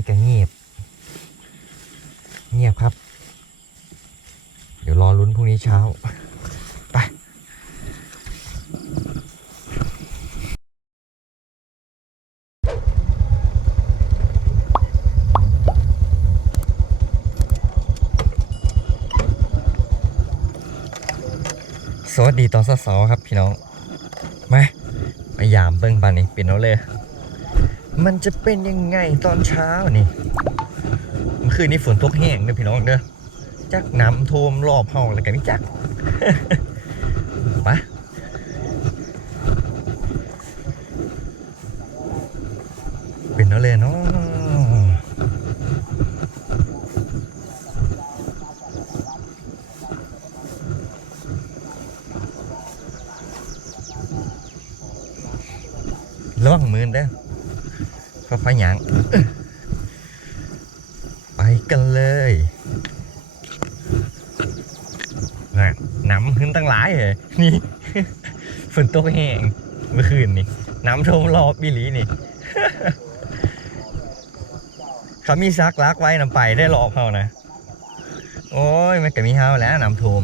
นี้ก็เงียบ เงียบครับ เดี๋ยวรอลุ้นพรุ่งนี้เช้า ไปสวัสดีตอนเช้าๆครับพี่น้อง มามายามเบิ้งบานนี้ปิดเอาเลย มันจะเป็นยังไงตอนเช้านี่เมื่อคืนนี้ฝนตกแห้งเด้อพี่น้องเด้อจักน้ำท่วมรอบห้องอะไรกันนี่จักไปเป็นเอาเลยเนาะระวังมือเด้อ ค่อยๆหยังไปกันเลยน่ะน้ำขึ้นตั้งหลายเหรอนี่ฝนตกแห้งเมื่อคืนนี่น้ำท่วมรอบบิลีนี่เขามีซักลักไว้นำไปได้รอบเขานะ โอ้ยมันก็มีเฮาแล้วน้ำท่วม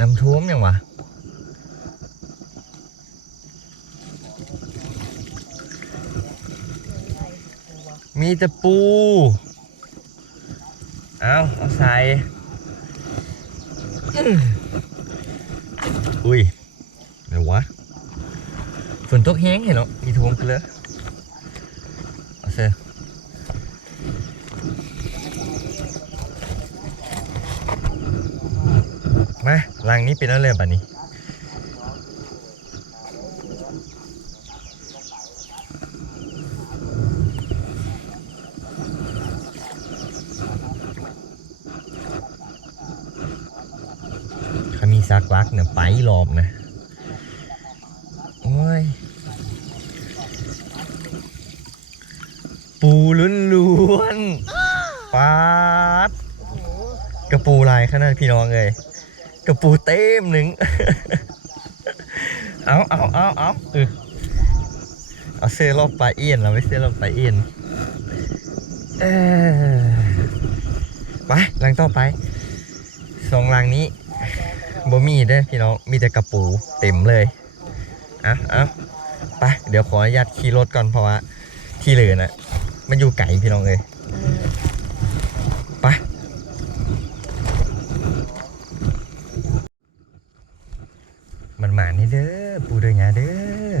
น้ำท่วมยังวะมีต่ปู เอาเอาใส่อุ้ยอะไรวะ ฝนตกแห้งเห็นเนาะมีทวงกันเลยเอาเซมาลังนี้เป็นอะไรบ้านี้เขามีซักลักเนี่ยไปรอบนะ โอ้ย ปูล้วนๆปาดกระปูลายขนาดพี่น้องเลย กระปูเต็มหนึ่งเอาเอาเอาเอาเออเอาเสื้อรอบปลาเอียนเราไม่เสือรอบปลาเอียนเออไปลังต่อไปสองลังนี้บ่มีเด้อพี่น้องมีแต่กระปูเต็มเลยอะอะไปเดี๋ยวขออนุญาตขี่รถก่อนเพราะว่าที่เหลือน่ะมันอยู่ไกลพี่น้องเลย มันหมานี่เด้อปูเด้อยาเด้อ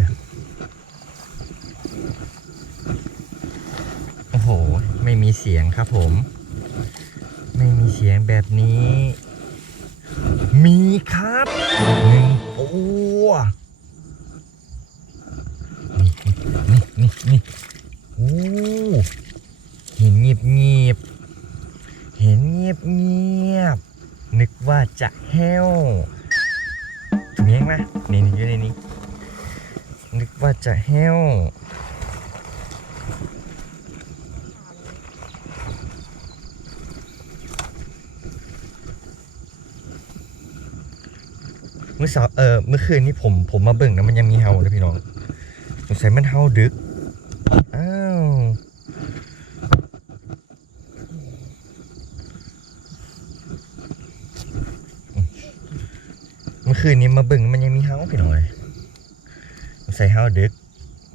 โอ้โห ไม่มีเสียงครับผม ไม่มีเสียงแบบนี้ มีครับหนึ่งตัวนี่นี่นี่นี่โอ้เห็นเงียบเงียบเห็นเงียบเงียบนึกว่าจะแห้ว งนี่นี่อยู่ในนี้ นึกว่าจะแห้วเมื่อเสาเออเมื่อคืนนี้ผมผมมาเบิ่งนะมันยังมีเห่าเลยพี่น้องสงสัยมันเห่าดึก อ้าวเมื่อ คืนนี้มาบิ่งมันยังมีเฮาพี่น้อยสงสัยเฮาดึก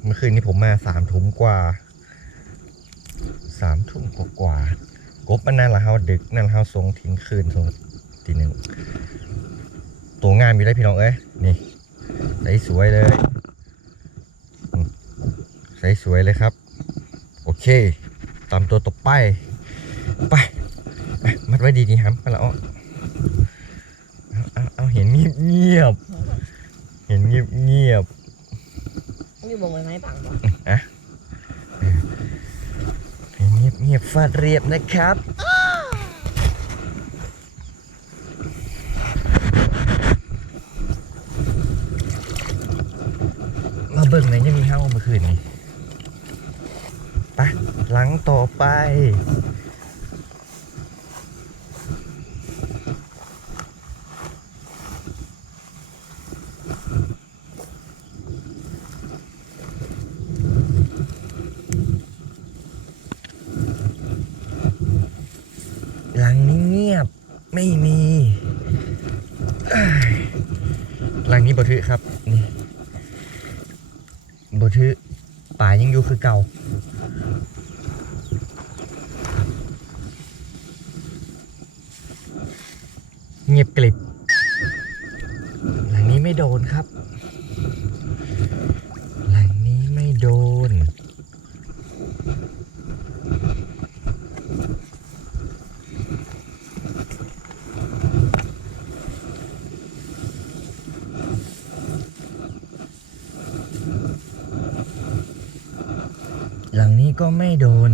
เมื่อคืนนี้ผมมาสามทุ่มกว่า สามทุ่มกว่ากว่ากบมันนั่นละเฮาดึกนั่นเฮาทรงทิ้งคืนทรงทีหนึ่งตัวงามอยู่ได้พี่น้องเอ้ยนี่ใส่สวยเลยใส่สวยเลยครับ โอเค ตามตัวต่อไปไปไปมัดไว้ดีๆครับมาละอ้อ เอาเอาเห็นเงียบเงียบๆเห็นเงียบเงียบนี่บอกไว้ไหมปังบอกๆอะเออเห็นเงียบเงียบๆฟาดเรียบนะครับมาเบิ่งไหนยังมีเฮ้าเมื่อคืนนี้ไปหลังต่อไป ลังนี้เงียบไม่มีหลังนี้บทึครับนี่บทึป่ายังอยู่คือเก่าเงียบกลิบหลังนี้ไม่โดนครับ หลังนี้ก็ไม่โดน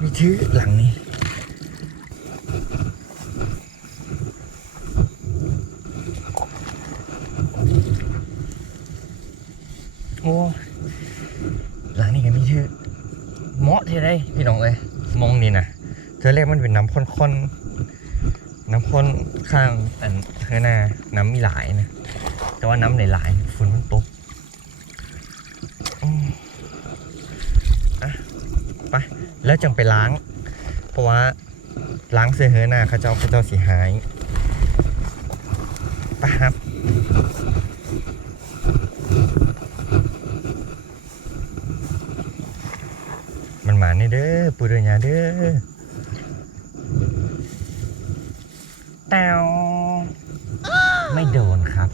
มีชื่อหลังนี้โอ้หลังนี้ก็มีชื่อเหมาะที่ได้พี่น้องเอ้ยมองนี่นะเธอแรกมันเป็นน้ำข้นๆน้ำข้นข้างอันข้างหน้าน้ำมีหลายนะ แต่ว่าน้ำหลายๆฝุ่นมันตกอืมอะไปแล้วจังไปล้าง เพราะว่าล้างเสื้อเหือหน้าเขาเจ้าเขาเจ้าสีหายไปครับมันหมานี่เด้อปูเดือยาเด้อแตวไม่โดนครับ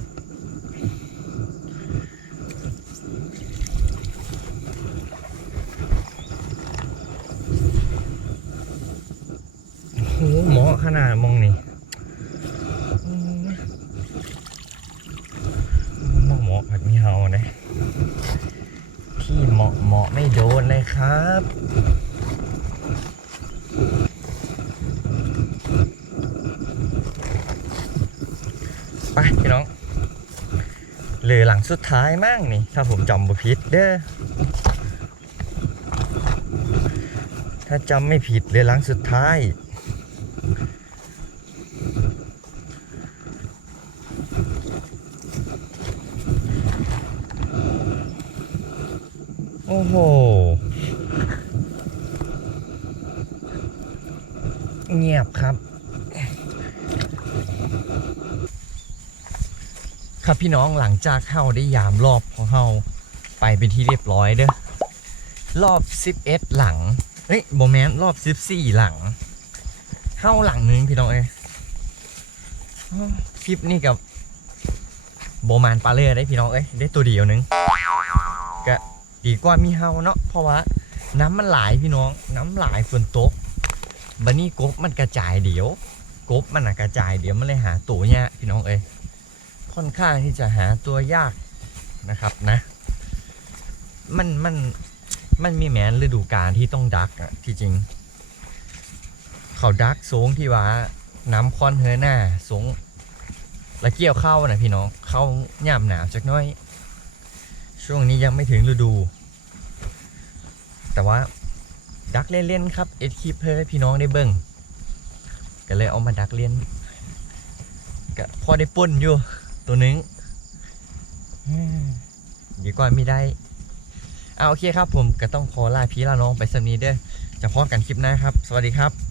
โหหมาะขนาดมองนี่มองหมาะผัดมีเฮาเลยที่เหมาะเหมาะไม่โดนเลยครับไปพี่น้องเหลือหลังสุดท้ายมั่งนี่ ถ้าผมจำบ่ผิดเด้อถ้าจำไม่ผิดเหลือหลังสุดท้าย อ้โห เงียบครับ ครับพี่น้องหลังจากเฮาได้ยามรอบของเฮาไปเป็นที่เรียบร้อยเด้อ รอบ 11 หลัง เฮ้ยโมแมนรอบ 14 หลังเฮาหลังหนึงพี่น้องเอ้คลิปนี้กับโบมานปลาเลือได้พี่น้องเอ้ยได้ตัวเดียวหนึง ดีกว่ามีเฮาเนาะเพราะว่าน้ำมันหลายพี่น้อง น้ำหลายฝนตกบันนี้กบมันกระจายเดี๋ยว กบมันอะกระจายเดี๋ยวมันเลยหาตัวยากพี่น้องเอ้ยค่อนข้างที่จะหาตัวยากนะครับนะ มันมันมันมีแม้นฤดูกาลที่ต้องดักอะที่จริง เขาดักสูงที่ว่าน้ำคอนเฮอหน้าสูงแล้วเกี่ยวเข้านะพี่น้องเข้าย่ำหนาวจักน้อย ช่วงนี้ยังไม่ถึงฤดู แต่ว่าดักเล่นๆครับเอ็ดคลิปเพื่อพี่น้องได้เบิ่งก็เลยเอามาดักเล่นก็พอได้ป่นอยู่ตัวหนึงดีกว่าไม่ได้เอาโอเคครับผมก็ต้องขอลาพี่ลาน้องไปสำนี้เด้อจะพบกันคลิปหน้าครับ สวัสดีครับ